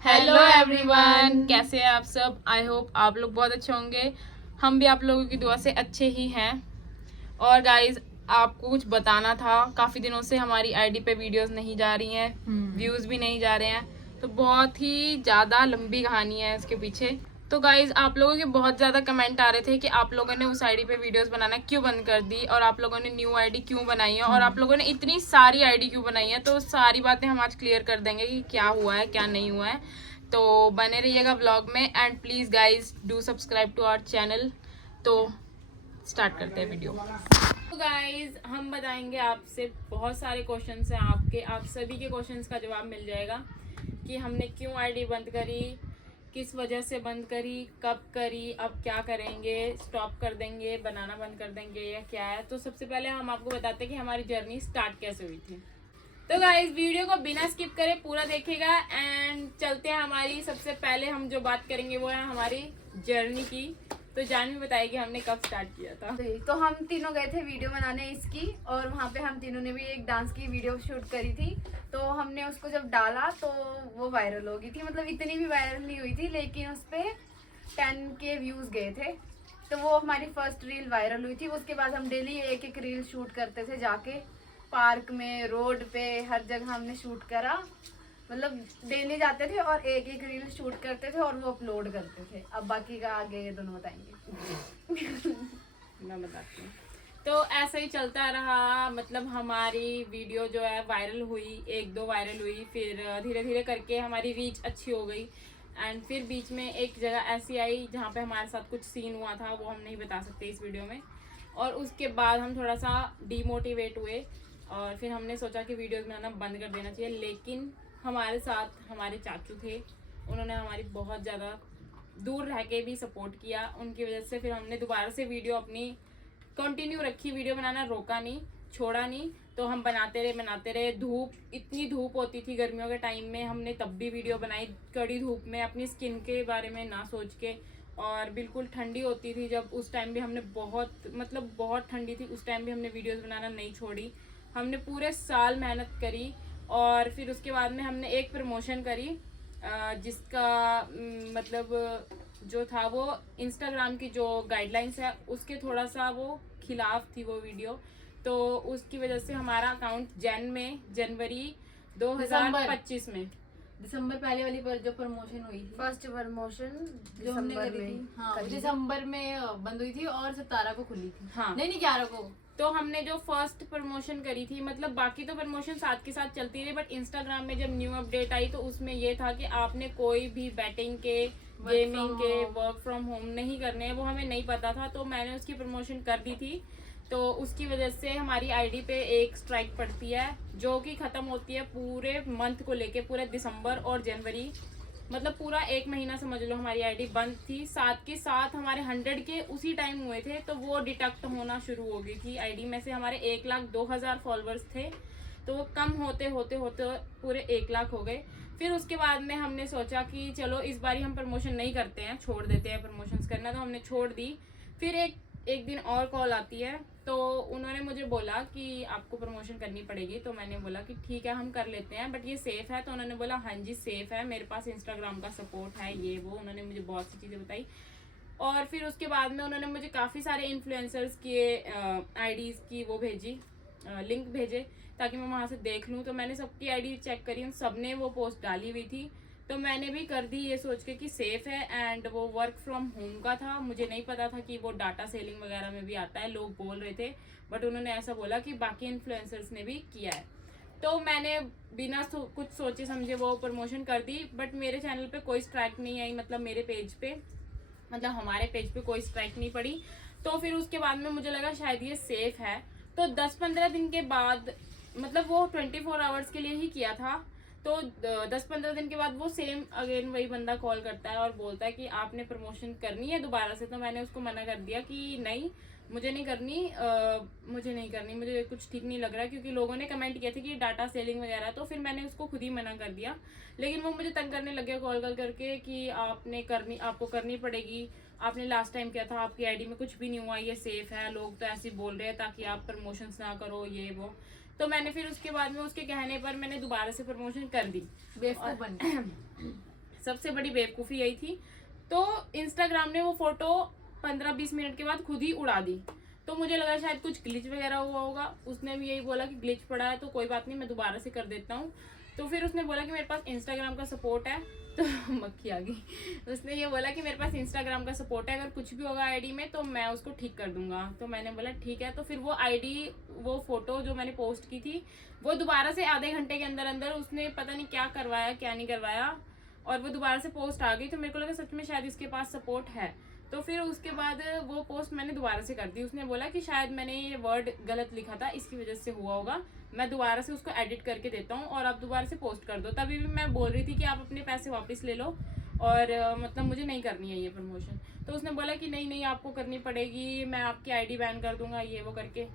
Hello everyone, कैसे हैं आप सब। आई होप आप लोग बहुत अच्छे होंगे। हम भी आप लोगों की दुआ से अच्छे ही हैं। और गाइज, आपको कुछ बताना था। काफ़ी दिनों से हमारी आईडी पे वीडियोस नहीं जा रही हैं, व्यूज़ भी नहीं जा रहे हैं। तो बहुत ही ज़्यादा लंबी कहानी है इसके पीछे। तो गाइज, आप लोगों के बहुत ज़्यादा कमेंट आ रहे थे कि आप लोगों ने उस आईडी पे वीडियोस बनाना क्यों बंद कर दी, और आप लोगों ने न्यू आईडी क्यों बनाई है, और आप लोगों ने इतनी सारी आईडी क्यों बनाई है। तो सारी बातें हम आज क्लियर कर देंगे कि क्या हुआ है, क्या नहीं हुआ है। तो बने रहिएगा व्लॉग में। And please guys do subscribe to our channel. तो स्टार्ट करते हैं वीडियो। तो गाइज, हम बताएंगे आपसे बहुत सारे क्वेश्चंस हैं आपके, आप सभी के क्वेश्चंस का जवाब मिल जाएगा कि हमने क्यों आईडी बंद करी, किस वजह से बंद करी, कब करी, अब क्या करेंगे, स्टॉप कर देंगे, बनाना बंद कर देंगे, या क्या है। तो सबसे पहले हम आपको बताते हैं कि हमारी जर्नी स्टार्ट कैसे हुई थी। तो गाइस, वीडियो को बिना स्किप करे पूरा देखेगा। एंड चलते हैं, हमारी सबसे पहले हम जो बात करेंगे वो है हमारी जर्नी की। तो जानवी बताएगी हमने कब स्टार्ट किया था। तो हम तीनों गए थे वीडियो बनाने इसकी, और वहाँ पे हम तीनों ने भी एक डांस की वीडियो शूट करी थी। तो हमने उसको जब डाला तो वो वायरल हो गई थी, मतलब इतनी भी वायरल नहीं हुई थी, लेकिन उस पर 10K व्यूज गए थे। तो वो हमारी फर्स्ट रील वायरल हुई थी। उसके बाद हम डेली एक एक रील शूट करते थे, जाके पार्क में, रोड पे, हर जगह हमने शूट करा। मतलब डेली जाते थे और एक एक रील शूट करते थे और वो अपलोड करते थे। अब बाकी का आगे ये दोनों बताएंगे। मैं बताती हूँ। तो ऐसा ही चलता रहा, मतलब हमारी वीडियो जो है वायरल हुई, एक दो वायरल हुई, फिर धीरे धीरे करके हमारी रीच अच्छी हो गई। एंड फिर बीच में एक जगह ऐसी आई जहाँ पे हमारे साथ कुछ सीन हुआ था, वो हम नहीं बता सकते इस वीडियो में। और उसके बाद हम थोड़ा सा डीमोटिवेट हुए, और फिर हमने सोचा कि वीडियोस बनाना बंद कर देना चाहिए। लेकिन हमारे साथ हमारे चाचू थे, उन्होंने हमारी बहुत ज़्यादा दूर रह के भी सपोर्ट किया। उनकी वजह से फिर हमने दोबारा से वीडियो अपनी कंटिन्यू रखी, वीडियो बनाना रोका नहीं, छोड़ा नहीं। तो हम बनाते रहे। धूप, इतनी धूप होती थी गर्मियों के टाइम में, हमने तब भी वीडियो बनाई कड़ी धूप में, अपनी स्किन के बारे में ना सोच के। और बिल्कुल ठंडी होती थी जब, उस टाइम भी हमने बहुत ठंडी थी, उस टाइम भी हमने वीडियोस बनाना नहीं छोड़ी। हमने पूरे साल मेहनत करी। और फिर उसके बाद में हमने एक प्रमोशन करी, जिसका मतलब जो था वो इंस्टाग्राम की जो गाइडलाइंस है उसके थोड़ा सा वो खिलाफ थी वो वीडियो। तो उसकी वजह से हमारा अकाउंट जनवरी 2025 में, दिसंबर पहले वाली पर जो प्रमोशन हुई थी, फर्स्ट प्रमोशन जो हमने करी थी, हाँ दिसंबर में बंद हुई थी और 17 को खुली थी। हाँ नहीं 11 को। तो हमने जो फर्स्ट प्रमोशन करी थी, मतलब बाकी तो प्रमोशन साथ के साथ चलती रही, बट इंस्टाग्राम में जब न्यू अपडेट आई तो उसमें ये था कि आपने कोई भी बैटिंग के, गेमिंग के, वर्क फ्रॉम होम नहीं करने हैं। वो हमें नहीं पता था, तो मैंने उसकी प्रमोशन कर दी थी। तो उसकी वजह से हमारी आईडी पे एक स्ट्राइक पड़ती है, जो कि ख़त्म होती है पूरे मंथ को लेके, पूरे दिसंबर और जनवरी, मतलब पूरा एक महीना समझ लो हमारी आईडी बंद थी। साथ के साथ हमारे 100 के उसी टाइम हुए थे, तो वो डिटेक्ट होना शुरू हो गई थी आईडी में से। हमारे 1,02,000 फॉलोअर्स थे, तो वो कम होते होते होते पूरे 1,00,000 हो गए। फिर उसके बाद में हमने सोचा कि चलो इस बारी हम प्रमोशन नहीं करते हैं, छोड़ देते हैं प्रमोशंस करना। तो हमने छोड़ दी। फिर एक दिन और कॉल आती है, तो उन्होंने मुझे बोला कि आपको प्रमोशन करनी पड़ेगी। तो मैंने बोला कि ठीक है हम कर लेते हैं, बट ये सेफ़ है। तो उन्होंने बोला हाँ जी सेफ़ है, मेरे पास इंस्टाग्राम का सपोर्ट है, ये वो उन्होंने मुझे बहुत सी चीज़ें बताई। और फिर उसके बाद में उन्होंने मुझे काफ़ी सारे इन्फ्लुएंसर्स के आईडीज़ की वो भेजी, लिंक भेजे, ताकि मैं वहाँ से देख लूँ। तो मैंने सबकी आईडी चेक करी, उन सब ने वो पोस्ट डाली हुई थी। तो मैंने भी कर दी ये सोच के कि सेफ़ है। एंड वो वर्क फ्रॉम होम का था, मुझे नहीं पता था कि वो डाटा सेलिंग वगैरह में भी आता है, लोग बोल रहे थे, बट उन्होंने ऐसा बोला कि बाकी इन्फ्लुएंसर्स ने भी किया है। तो मैंने बिना कुछ सोचे समझे वो प्रमोशन कर दी। बट मेरे चैनल पे कोई स्ट्राइक नहीं आई, मतलब मेरे पेज पे, मतलब हमारे पेज पे कोई स्ट्राइक नहीं पड़ी। तो फिर उसके बाद में मुझे लगा शायद ये सेफ़ है। तो 10-15 दिन के बाद, मतलब वो 24 आवर्स के लिए ही किया था। तो 10-15 दिन के बाद वो सेम अगेन वही बंदा कॉल करता है और बोलता है कि आपने प्रमोशन करनी है दोबारा से। तो मैंने उसको मना कर दिया कि नहीं, मुझे नहीं करनी, मुझे कुछ ठीक नहीं लग रहा है, क्योंकि लोगों ने कमेंट किया था कि डाटा सेलिंग वगैरह। तो फिर मैंने उसको खुद ही मना कर दिया। लेकिन वो मुझे तंग करने लग गया कॉल करके कि आपको करनी पड़ेगी, आपने लास्ट टाइम किया था, आपकी आईडी में कुछ भी नहीं हुआ, ये सेफ है, लोग तो ऐसे बोल रहे हैं ताकि आप प्रमोशंस ना करो, ये वो। तो मैंने फिर उसके बाद में उसके कहने पर मैंने दोबारा से प्रमोशन कर दी। बेवकूफ बन सबसे बड़ी बेवकूफ़ी यही थी। तो इंस्टाग्राम ने वो फोटो 15-20 मिनट के बाद खुद ही उड़ा दी। तो मुझे लगा शायद कुछ ग्लिच वगैरह हुआ होगा। उसने भी यही बोला कि ग्लिच पड़ा है तो कोई बात नहीं, मैं दोबारा से कर देता हूँ। तो फिर उसने बोला कि मेरे पास इंस्टाग्राम का सपोर्ट है। तो मक्खी आ गई। उसने ये बोला कि मेरे पास इंस्टाग्राम का सपोर्ट है, अगर कुछ भी होगा आईडी में तो मैं उसको ठीक कर दूंगा। तो मैंने बोला ठीक है। तो फिर वो आईडी, वो फोटो जो मैंने पोस्ट की थी, वो दोबारा से आधे घंटे के अंदर अंदर उसने पता नहीं क्या करवाया क्या नहीं करवाया, और वो दोबारा से पोस्ट आ गई। तो मेरे को लगा सच में शायद इसके पास सपोर्ट है। तो फिर उसके बाद वो पोस्ट मैंने दोबारा से कर दी। उसने बोला कि शायद मैंने ये वर्ड गलत लिखा था, इसकी वजह से हुआ होगा, मैं दोबारा से उसको एडिट करके देता हूँ और आप दोबारा से पोस्ट कर दो। तभी भी मैं बोल रही थी कि आप अपने पैसे वापस ले लो और मतलब मुझे नहीं करनी है ये प्रमोशन। तो उसने बोला कि नहीं नहीं आपको करनी पड़ेगी, मैं आपकी आईडी बैन कर दूंगा, ये वो करके।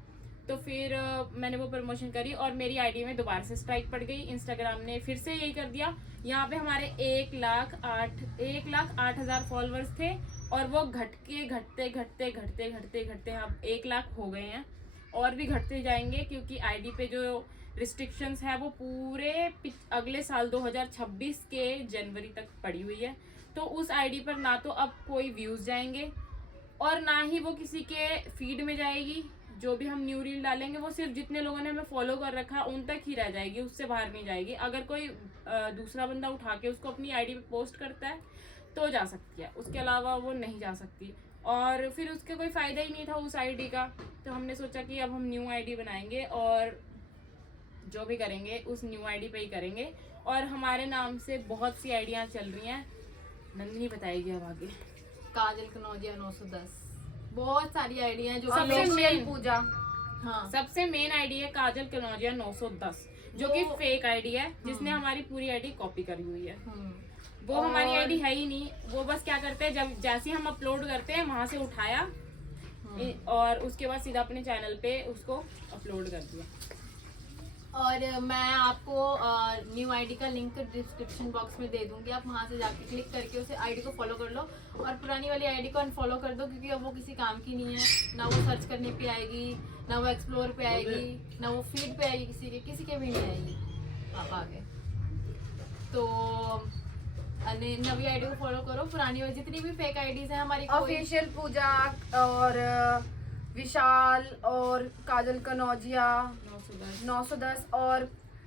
तो फिर मैंने वो प्रमोशन करी और मेरी आईडी में दोबारा से स्ट्राइक पड़ गई। इंस्टाग्राम ने फिर से यही कर दिया। यहाँ पे हमारे 1,08,000 फॉलोअर्स थे और वो घटते घटते घटते घटते घटते घटते अब 1 लाख हो गए हैं और भी घटते जाएंगे, क्योंकि आईडी पे जो रिस्ट्रिक्शंस है वो पूरे अगले साल 2026 के जनवरी तक पड़ी हुई है। तो उस आईडी पर ना तो अब कोई व्यूज़ जाएंगे और ना ही वो किसी के फीड में जाएगी। जो भी हम न्यू रील डालेंगे वो सिर्फ जितने लोगों ने हमें फॉलो कर रखा है उन तक ही रह जाएगी, उससे बाहर नहीं जाएगी। अगर कोई दूसरा बंदा उठा के उसको अपनी आईडी पे पोस्ट करता है तो जा सकती है, उसके अलावा वो नहीं जा सकती। और फिर उसका कोई फ़ायदा ही नहीं था उस आईडी का। तो हमने सोचा कि अब हम न्यू आईडी बनाएंगे और जो भी करेंगे उस न्यू आईडी पे ही करेंगे। और हमारे नाम से बहुत सी आईडियाँ चल रही हैं, नंदिनी बताएगी अब आगे। काजल कनौजिया 910, बहुत सारी आइडिया जो सबसे मेन पूजा, हाँ सबसे मेन आईडी है काजल कनौजिया 910, जो कि फेक आईडी है, जिसने हमारी पूरी आईडी कॉपी करी हुई है। वो हमारी आईडी है ही नहीं। वो बस क्या करते हैं, जब जैसे हम अपलोड करते हैं वहां से उठाया और उसके बाद सीधा अपने चैनल पे उसको अपलोड कर दिया। और मैं आपको न्यू आईडी का लिंक डिस्क्रिप्शन बॉक्स में दे दूंगी, आप वहां से जाके क्लिक करके उसे आईडी को फॉलो कर लो और पुरानी वाली आईडी को अनफॉलो कर दो, क्योंकि अब वो किसी काम की नहीं है। ना वो सर्च करने पे आएगी, ना वो एक्सप्लोर पे आएगी, ना वो फीड पे आएगी, किसी के भी नहीं आएगी। आप आगे तो नवी आईडी को फॉलो करो, पुरानी वाली जितनी भी फेक आईडीज हैं हमारी ऑफिशियल पूजा और विशाल और काजल कनौजिया 910 और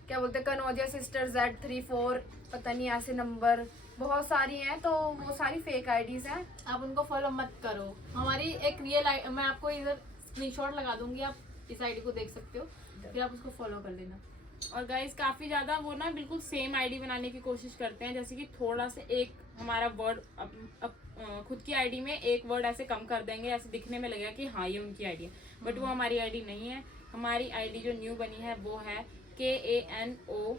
क्या बोलते हैं कनौजिया सिस्टर Z34, पता नहीं ऐसे नंबर बहुत सारी हैं। तो वो सारी फेक आईडीज हैं, आप उनको फॉलो मत करो। हमारी एक रियल मैं आपको इधर स्क्रीनशॉट लगा दूंगी, आप इस आईडी को देख सकते हो, फिर आप उसको फॉलो कर लेना। और गाइस काफ़ी ज़्यादा वो ना बिल्कुल सेम आईडी बनाने की कोशिश करते हैं, जैसे कि थोड़ा सा एक हमारा वर्ड खुद की आईडी में एक वर्ड ऐसे कम कर देंगे, ऐसे दिखने में लगेगा कि हाँ ये उनकी आईडी है, बट वो हमारी आईडी नहीं है। हमारी आईडी जो न्यू बनी है वो है KANOJIAS,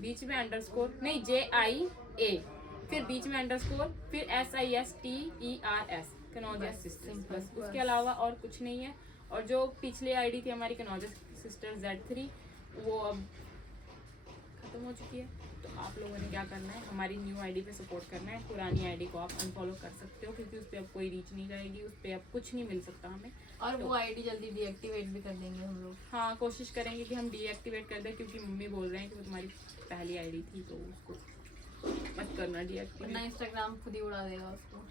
बीच में अंडरस्कोर नहीं JIA, फिर बीच में अंडरस्कोर, फिर SISTERS, कनौजिया सिस्टर्स, बस उसके अलावा और कुछ नहीं है। और जो पिछली आईडी थी हमारी कनौजिया सिस्टर Z3, वो अब खत्म हो चुकी है। तो आप लोगों ने क्या करना है, हमारी न्यू आईडी पे सपोर्ट करना है। पुरानी आईडी को आप अनफॉलो कर सकते हो, क्योंकि उस पर अब कोई रीच नहीं जाएगी, उस पर अब कुछ नहीं मिल सकता हमें। और वो आईडी जल्दी डीएक्टिवेट भी कर देंगे हम लोग। हाँ, कोशिश करेंगे कि हम डीएक्टिवेट कर दें, क्योंकि मम्मी बोल रहे हैं कि वो तुम्हारी पहली आईडी थी तो उसको मत करना डीएक्टिवेट, वरना इंस्टाग्राम खुद ही उड़ा देगा उसको।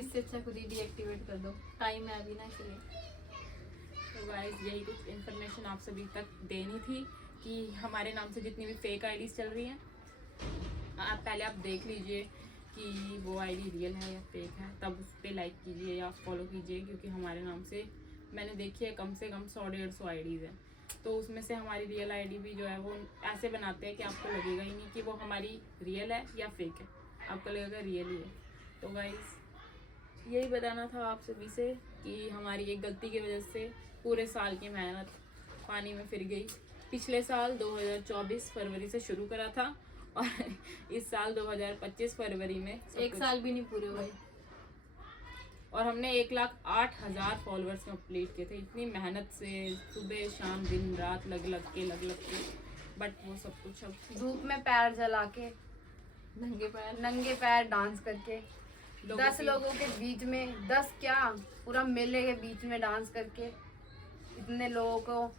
इससे अच्छा खुद ही डीएक्टिवेट कर दो, टाइम है अभी ना, इसलिए। तो गाइस यही कुछ इन्फॉर्मेशन आप सभी तक देनी थी कि हमारे नाम से जितनी भी फेक आईडीज चल रही हैं, पहले आप देख लीजिए कि वो आईडी रियल है या फेक है, तब उस पर लाइक कीजिए या फॉलो कीजिए, क्योंकि हमारे नाम से मैंने देखी है कम से कम 100-150 आईडीज़ हैं। तो उसमें से हमारी रियल आईडी भी जो है वो ऐसे बनाते हैं कि आपको लगेगा ही नहीं कि वो हमारी रियल है या फेक है, आपको लगेगा रियल ही है। तो गाइस यही बताना था आप सभी से कि हमारी एक गलती की वजह से पूरे साल की मेहनत पानी में फिर गई। पिछले साल 2024 फरवरी से शुरू करा था और इस साल 2025 फरवरी में एक साल भी नहीं पूरे हुए और हमने 1,08,000 फॉलोअर्स कंप्लीट किए थे, इतनी मेहनत से, सुबह शाम दिन रात लग लग के, बट वो सब कुछ अब धूप में पैर जला के, नंगे पैर डांस करके, 10 लोगों के बीच में, 10 क्या पूरा मेले के बीच में डांस करके, इतने लोगों को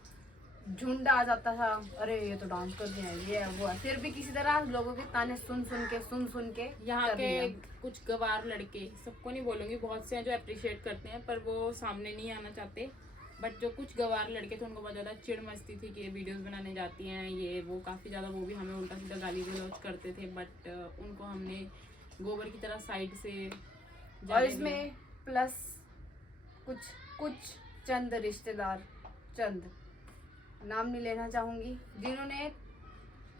झुंड आ जाता था, अरे ये तो डांस कर रही है, ये है, वो है। फिर भी किसी तरह लोगों के ताने सुन सुन के यहाँ कर के लिया। कुछ गवार लड़के, सबको नहीं बोलूंगी, बहुत से हैं जो अप्रिशिएट करते हैं पर वो सामने नहीं आना चाहते, बट जो कुछ गवार लड़के थे उनको बहुत ज़्यादा चिढ़ मस्ती थी कि ये वीडियोस बनाने जाती हैं, ये वो काफ़ी ज़्यादा, वो भी हमें उल्टा सीधा गाली गलौज करते थे, बट उनको हमने गोबर की तरह साइड से और जाने इसमें प्लस कुछ चंद रिश्तेदार, चंद नाम नहीं लेना चाहूंगी, जिन्होंने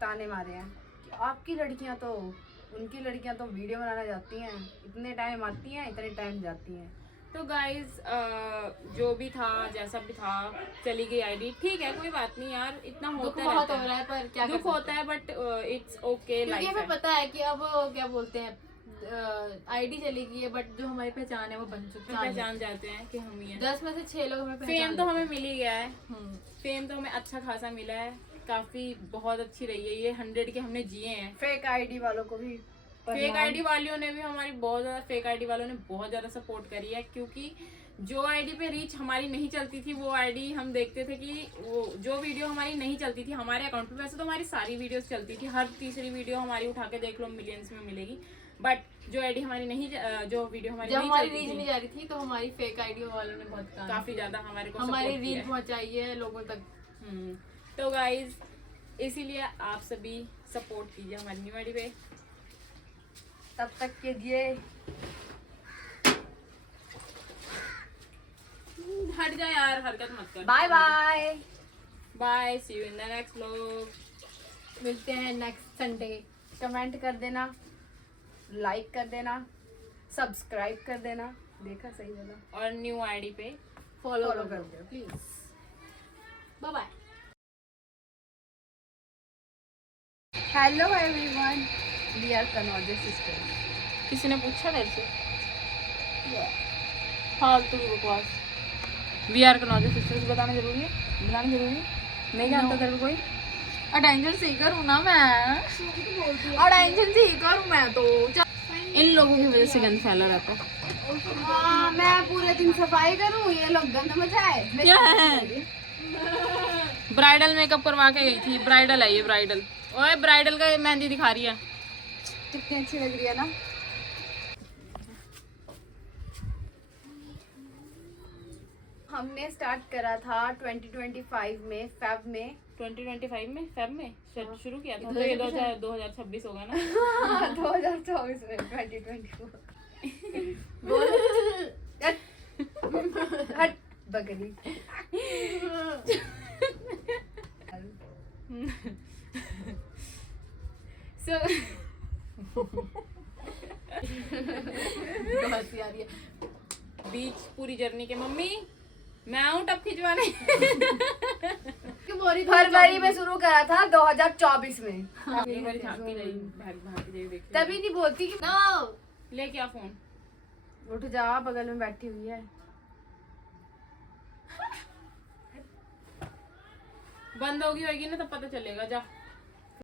ताने मारे हैं कि आपकी लड़कियां तो, उनकी लड़कियां तो वीडियो बनाने जाती हैं, इतने टाइम आती हैं, इतने टाइम जाती हैं। तो गाइज जो भी था, जैसा भी था, चली गई आईडी, ठीक है, कोई बात नहीं यार, इतना दुख होता बहुत हो रहता रहा है, है पर क्या दुख होता है, बट इट्स ओके, क्योंकि लाइफ हमें है। पता है कि अब क्या बोलते हैं आईडी चली गई है, बट जो हमारी पहचान है वो बन चुकी हम है। पहचान जाते हैं कि हम ही हैं। 10 में से 6 लोग हमें फेम पहचान तो हमें लेते मिल ही गया है, हैं। फेम तो हमें अच्छा खासा मिला है, काफी बहुत अच्छी रही है, ये 100 के हमने जिए हैं। फेक आईडी वालों को भी फेक आईडी वालों ने भी हमारी बहुत ज्यादा, फेक आईडी वालों ने बहुत ज्यादा सपोर्ट करी है, क्योंकि जो आईडी पे रीच हमारी नहीं चलती थी, वो आईडी हम देखते थे कि वो जो वीडियो हमारी नहीं चलती थी हमारे अकाउंट पे, वैसे तो हमारी सारी वीडियोस चलती थी, हर तीसरी वीडियो हमारी उठा के देख लो मिलियंस में मिलेगी, बट जो आईडी हमारी नहीं, जो वीडियो हमारी जब नहीं हमारी चलती रीच थी, नहीं जा रही थी तो हमारी फेक आईडी वालों ने बहुत काम काफी ज्यादा हमारे को हमारी support किया रील है। पहुंचाई है लोगों तक। तो गाइज इसीलिए आप सभी सपोर्ट कीजिए हमारी न्यू आईडी पे। तब तक के लिए हट जा यार, हरकत मत कर। Bye bye. Bye, see you in the next vlog. मिलते हैं नेक्स्ट संडे। कमेंट कर देना, लाइक कर देना, सब्सक्राइब कर देना, देखा सही वाला, और न्यू आईडी पे फॉलो Follow कर कर दो दो। Please. Bye bye. Hello everyone, we are Kanauje sisters. किसी ने पूछा मेरे से? फालतू की बकवास। वी आर कनौजे सिस्टर्स बताना जरूरी है? बताना जरूरी है? नहीं जानता तेरे को कोई? अटेंशन सीकर हूँ ना मैं, अटेंशन सीकर हूँ मैं तो। इन लोगों की वजह से गंद फैला रहता है। मैं पूरे दिन सफाई करूँ, ये लोग गंद मचाए। क्या है? ब्राइडल मेकअप करवा के गई थी, ब्राइडल है ये, ब्राइडल। ओए ब्राइडल का मेहंदी दिखा रही है। कितनी अच्छी लग रही है ना। हमने स्टार्ट करा था 2025 में, फेब में। 2025 में, फेब में शुरू किया था, तो ये 2026 होगा ना। 2024 में, 2024। हट बकरी। So, बहुत ही आ रही है। बीच पूरी जर्नी के मम्मी मैं आऊँ टप खिंचवाने। क्यों बोरी फरवरी में शुरू करा था 2024 में। एक बार झांकी जाई, भाग जाई देख। तभी नहीं बोलती कि नो। ले क्या फोन? उठ जा, बगल में बैठी हुई है। बंद होगी ना तब पता चलेगा, जा।